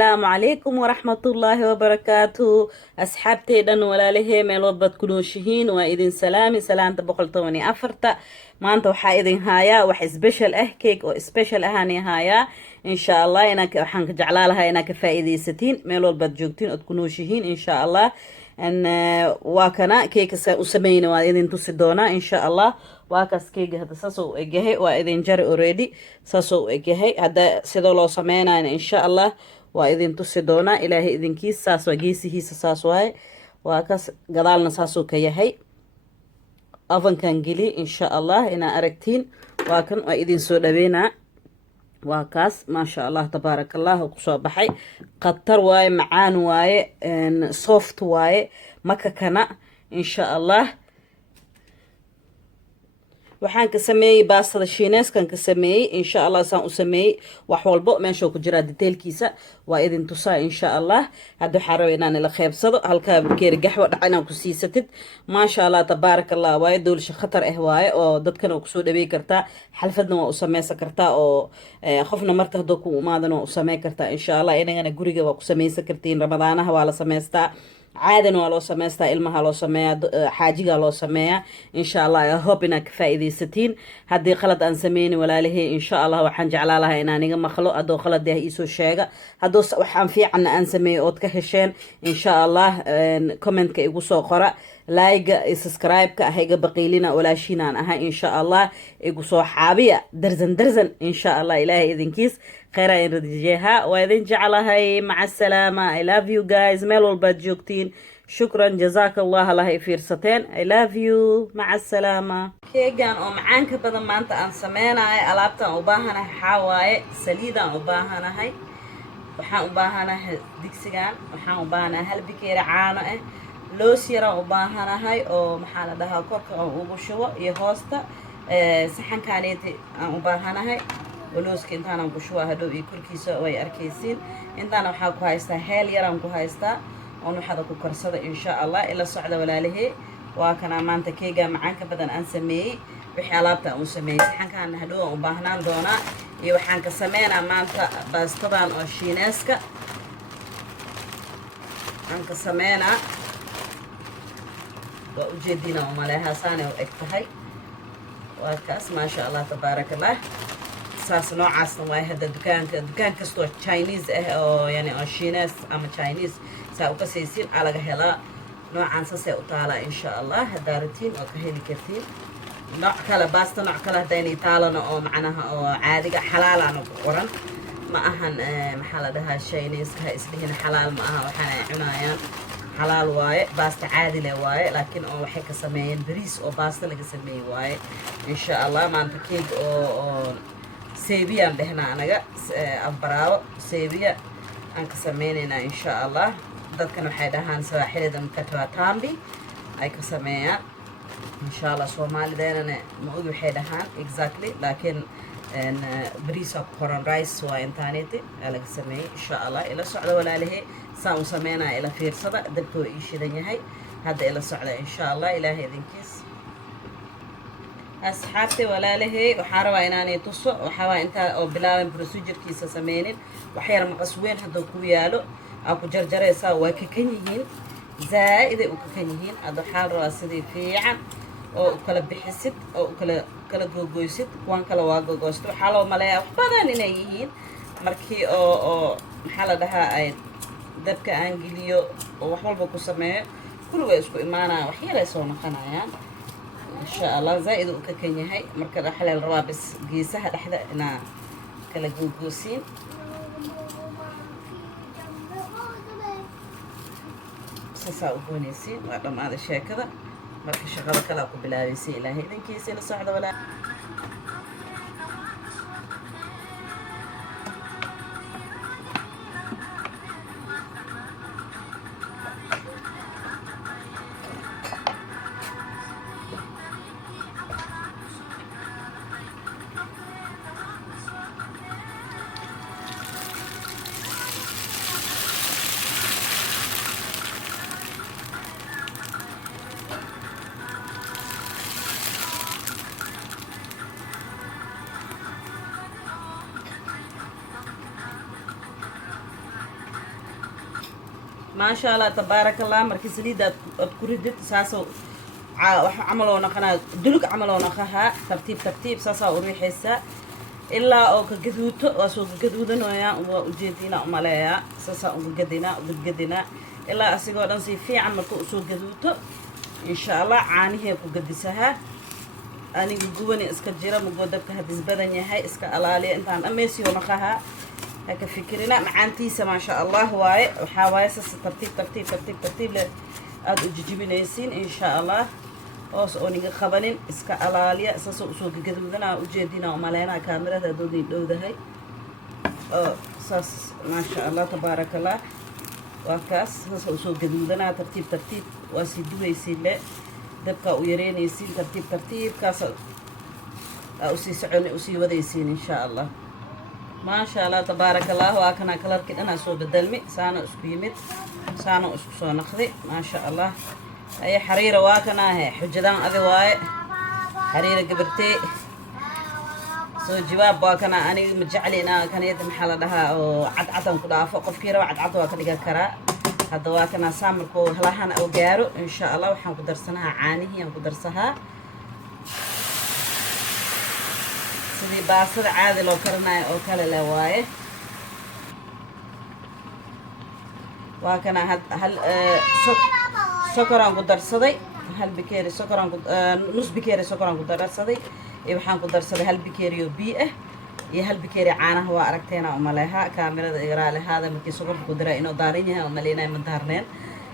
السلام عليكم ورحمة الله وبركاته أصحابتي دان ولاله مeel walbaad ku nooshihiin waa idin salaami salaanta 114 maanta waxaa idin hayaa wax special ah cake oo special ahaan hayaa insha Allah waxaan ka jeclaa lahaa inaad ka faa'iideysatiin meel walbaad joogtiin oo ku nooshihiin insha Allah waa kana cake u sameeyna waa idin tusi doonaa insha Allah waa kaas cake hada saasoo u egahay waa idin jari already saasoo u egahay hada sidoo loo sameeynayo insha Allah waa idin tusi doonaa ilaahay idinkiisa saas waa geesihiisa saas waaye waa kaas gadaalna saasuu ka yahay ovenkan geli insha Allah inaa aragtiin waa kan waa idin soo dhaweynaa waa kaas maasha Allah tabaarakallah ku soo baxay qatar waaye macaan waaye soft waaye maka kana insha Allah waxaan ka sameeyay baastada shiineeskan ka sameeyay insha Allah saan u sameeyay wax walbo meesha ku jira detailkiisa waa idin tusaa insha Allah hadda waxaan rabaa inaan la qeybsado halka bakeeri gaxwa dhac inaan ku siisatid maasha Allah tabaarakallah waaye doolsha khatar ah waaye oo dadkana ku soo dhaweey kartaa xalfadna waa u sameeysan kartaa oo qofna marka hadoo ku imaadana waa u sameey kartaa insha Allah inagana guriga waa ku sameeysan kartiin ramadaanaha waa la sameystaa عادنا ولو سميستا ilmaha loo sameeyaa xaajiga loo sameeyaa insha Allah I hope inaad ka faa'iideysatiin hadii qalad aan sameeyni walaalahay insha Allah waxaan jeclaa lahaa inaan iga maqlo adoo qalad ah iisoo sheega hadoo waxaan fiican aan sameeyo oo ka hesheen insha Allah comment-ka igu soo qora like subscribe-ka hayga baqiilina walaashinaan ahaa insha Allah igu soo xaabiya darzan insha Allah ilaahay idinkiis خير إن رجيها وإذن جعلها مع السلامة I love you guys ميل والباجوكتين شكرا جزاك الله الله فرصتين I love you مع السلامة كيجان معانك بدل ما أنت أن سمينا ألابتا وباهنا حواي سليدا وباهنا هاي وحان وباهنا ديكسيجان وحان وباهنا هالبكير عانا لوسيرا وباهنا هاي أو محالة ده كوكا وبشوا يهوستا سحن كانيتي وباهنا هاي ولوسك intaan ku shuwa hadhow iyo kurkiisa way arkaysiin intaan waxa ku haystaa heel yar aan ku haystaa oo waxada ku karsada insha Allah ila socda walaalahay waa kana maanta keega macaanka badan aan sameeyay wixii alaabta aan sameeyay saxankan hadhow u baahnaan doona iyo waxaan ka sameeynaa maanta baastadan oo shiineeska aan ka sameeynaa waa u jeedina oo malaha saane u egtahay waa kaas ma sha Allah tabarakallah saas noocaasna waa hada dukaan kasto Chinese ah oo yani oo Shiinees ama Chinese saa u ka saysin alaga helaa noocaan saas u taala insha Allah hadaaratiin oo ka heli kartiin nooc kale baasta nooc kale hadayna taalana oo macnaha oo caadiga xalaal aan ku qoran ma ahan maxaa la dhahaa Chinese ka islihin xalaal ma aha waxaan cunayaan xalaal waaye baasta caadi leh waaye laakiin oo waxay ka sameeyeen bariis oo baasta laga sameeyay waaye insha Allah maanta cake oo سيبيا بهنا أنا أبراو سيبيا أنك سمينينا إن شاء الله ضد كانوا حيدهان سواحل دم كترة تامبي أي كسمية إن شاء الله سومالي دينا نقول حيدهان exactly لكن إن بريسا كورن رايس وين تانيتي على كسمية إن شاء الله إلى سعودة ولا له سام سمينا إلى فير صدق دكتور إيش دنيا هاي هذا إلى سعودة إن شاء الله إلى هذين كيس أصحابتي ولا له وحاروا إناني تصو وحوا أنت أو بلاون بروسيجر كيسة سمينين وحير مقصوين هذا كويالو أو كجرجرة سا وككنيهين زائد وككنيهين هذا حاروا سدي فيعن أو كلا بحسد أو كلا جوجوسد وان كلا واجوجوستو حالو ملايا بدن إنيهين مركي أو حالة ده أي دبك أنجليو وحول بكو سماه كل ويسكو إيمانا وحير يسوون قنايان إن شاء الله زائد وككني هاي مركز حلال الروابس جيسها لحظة أنا كلا جوجوسين ساسا وبونيسين وعندهم هذا الشيء كذا مركز شغالة كلا قبلاريسي إلى هيدن كيسي لصعدة ولا ما شاء الله تبارك الله مركي سليد أذكر ساسو عملوا نقنا دلك عملوا نقها ترتيب ترتيب ساسا وريح السا إلا أو كجذوت وسوق جذودنا ويا وجدينا أملايا ساسا وجدنا إلا أسيقوا نصي في عمل سوق جذوت إن شاء الله عانيه كجدسها أنا جواني إسكجيرة مجودة كهدز بدني هاي إسك ألالي أنت عن أميسي ونقها هيك فكرنا معنتيسة ما شاء الله واي وحواي ساس ترتيب لأد جيبينيسين إن شاء الله أوس أونيك خبرين إسك ألالي ساس سوق جذودنا وجدينا وملانا كاميرا دودة هاي ساس ما شاء الله تبارك الله وكاس ساس سوق جذودنا ترتيب واسيدو يسيل له دبكا ويرينيسين ترتيب كاس أوسي سعوني أوسي وديسين إن شاء الله ما شاء الله تبارك الله وأكنا كلر كده أنا سو بدلمي سانا أسكيمت سانا أسكسو نخذي ما شاء الله أي حريرة واكنا هي حجدان أذي واي حريرة قبرتي سو جواب واكنا أنا مجعلينا كان يد محل لها عدعتهم كلها فوق فكيرة وعدعتها وكذا كرا هذا واكنا سامركو هلاهنا أو جارو إن شاء الله وحن قدرسناها عاني هي قدرسها سيدي باصر عادي لو كرنا أو كلا لواي وكنا هل سكران قدر صدي هل بكيري سكران نص بكيري سكران قدر صدي يبحان قدر صدي هل بكيري وبيئة هل بكيري عانه هو أركتنا وملاها كاميرا إغراء هذا مكي سكر قدرة إنه دارينها وملينا من دارنين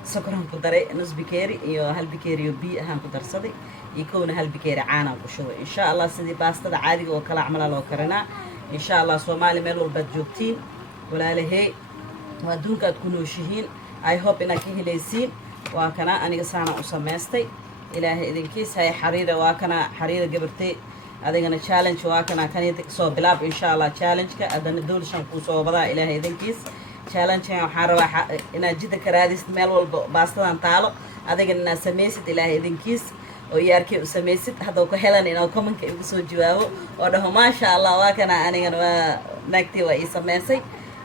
سكران قدر نص بكيري هل بكيري وبيئة هم قدر صدي يكون هالبكير عانا وشوي إن شاء الله سيدي باستد عادي وكلا عملا لو كرنا إن شاء الله سومالي ميلو البدجوكتين ولا لهي ودونك تكونوا شهين I hope إنك هليسين وكنا أنا سانا أسمستي إلهي إذن كيس هاي حريرة وكنا حريرة قبرتي أدينا challenge وكنا كان يتك سو بلاب إن شاء الله challenge كأدنا دول شنكو سو بضا إلهي إذن كيس challenge وحارة إن جدا كراديس ميلو باستد طالو أدينا سميست إلهي إذن كيس وياركي وسميست هذا كهلان إنه كمان كيبسوا جوابه وده ما شاء الله وكنا أنا نكتي وإسماسي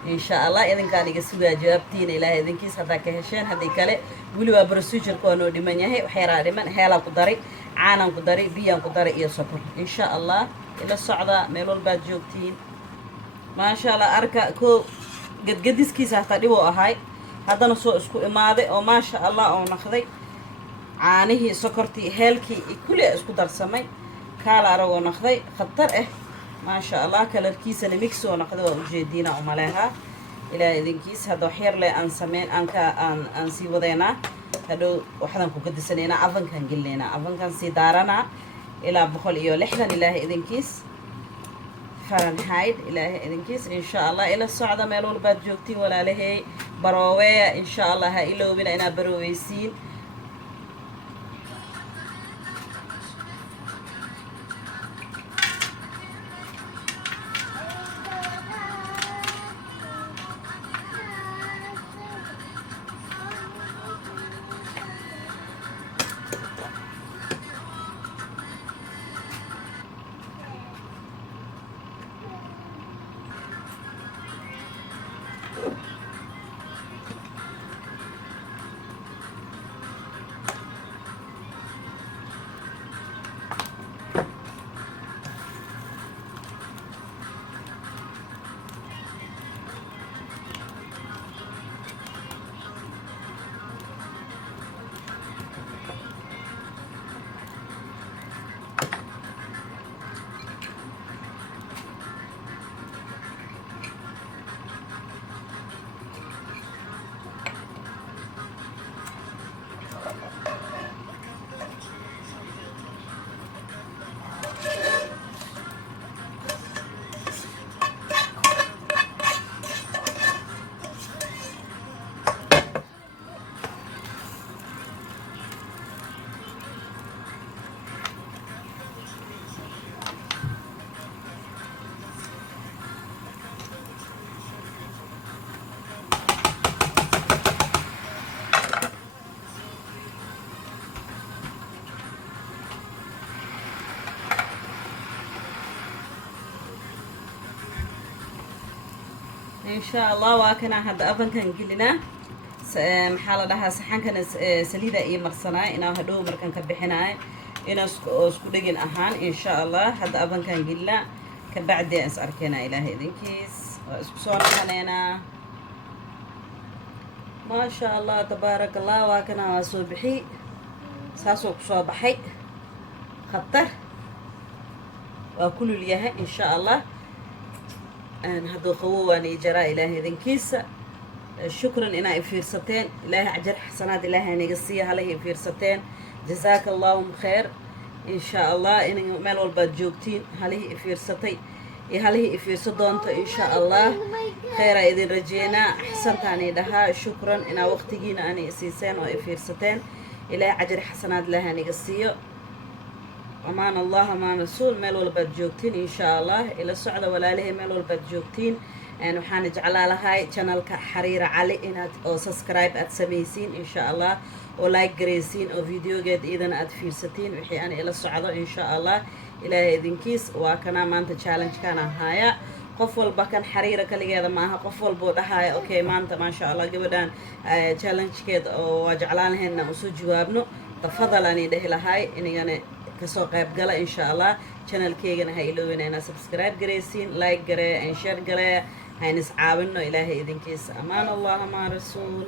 إن شاء الله إذا كان يسوع جوابتين إلى إذا كيس هذا كهشان هذا كله ولو بروسيجر كانوا دمنيه هي وحيرة دمن هلا قدري عانا قدري بيا قدري يصبر إن شاء الله إلى الصعدة ميلول بادجوكتين ما شاء الله أركا كو قديس كيس هتدي وهاي هذا نسوء اسكو إمادة وما شاء الله أو نخذي عانيه سكرتي هالكي كل اسكو درسمي كالا رو نخذي خطر ما شاء الله كلر كيس نميكسو نخذي وجدينا وملاها الى اذن كيس هذا حير لي ان سمين ان سي ودينا هذا وحدن كو قدسنينا افن كان قلينا افن كان سي دارنا الى بخل ايو لحدن الى اذن كيس فرنهايد الى اذن كيس ان شاء الله الى الصعده ميلول باد جوجتي ولا لهي برويه ان شاء الله ها الو بنا انا برويسين إن شاء الله وكنا هذا أفن كان قلنا maxaa la dhahaa saxankana saliida iyo marsanaay inaa hadhow markaan ka bixinaay inaa isku dhegin ahaan insha allah hadda abankan gilla kabacdi aan is arkeynaa ilaahay idinkiis waa isku soo naqaneynaa maasha allah tabaaraka allah waa kana waa soo bixi saasoo kusoo baxay khatar waa kulul yahay insha allah hadduu qawo waana jaraa ilaahay idinkiisa shukran inaa ifiirsateen ilaahay ajar xasanaad ilaahay aniga siiya halahi ifiirsateen jazaaka allahum khayr insha allah in meel walbaad joogtiin halihii ifiirsatay iyo halihii ifiirsa doonto insha allah khayraa idin rajeynaa axsantaani dhahaa shukran inaa waqtigiina ani isiiseen oo ifiirsateen ilaahay ajar xasanaad ilaahay aniga siiyo amaan allah amaan rasuul meel walbaad joogtiin insha allah ila socda walaalihii meel walbaad joogtiin waxaan jeclaa lahay channelka xariira cali inaad oo subscribe aad samaysiin insha allah oo like garaysiin oo videogeed iidana aad fiirsatiin wixii aan ila socdo insha allah ilaahay idinkiis waa kana maanta challenge-kan ahaaya qof walba kan xariira kaligeeda maaha qof walboo dhahaya okay maanta maasha allah gabadhan challenge-keed oo waa jeclaan lahayn inaan usoo jawaabno tafadal ani dhehi lahay inagana kasoo qayb gala insha allah channelkeygana ha iloowina inaad subscribe garaysiin like garee and share garee hayna is caawinno ilaahay idinkiisa amaan allah amaan rasuul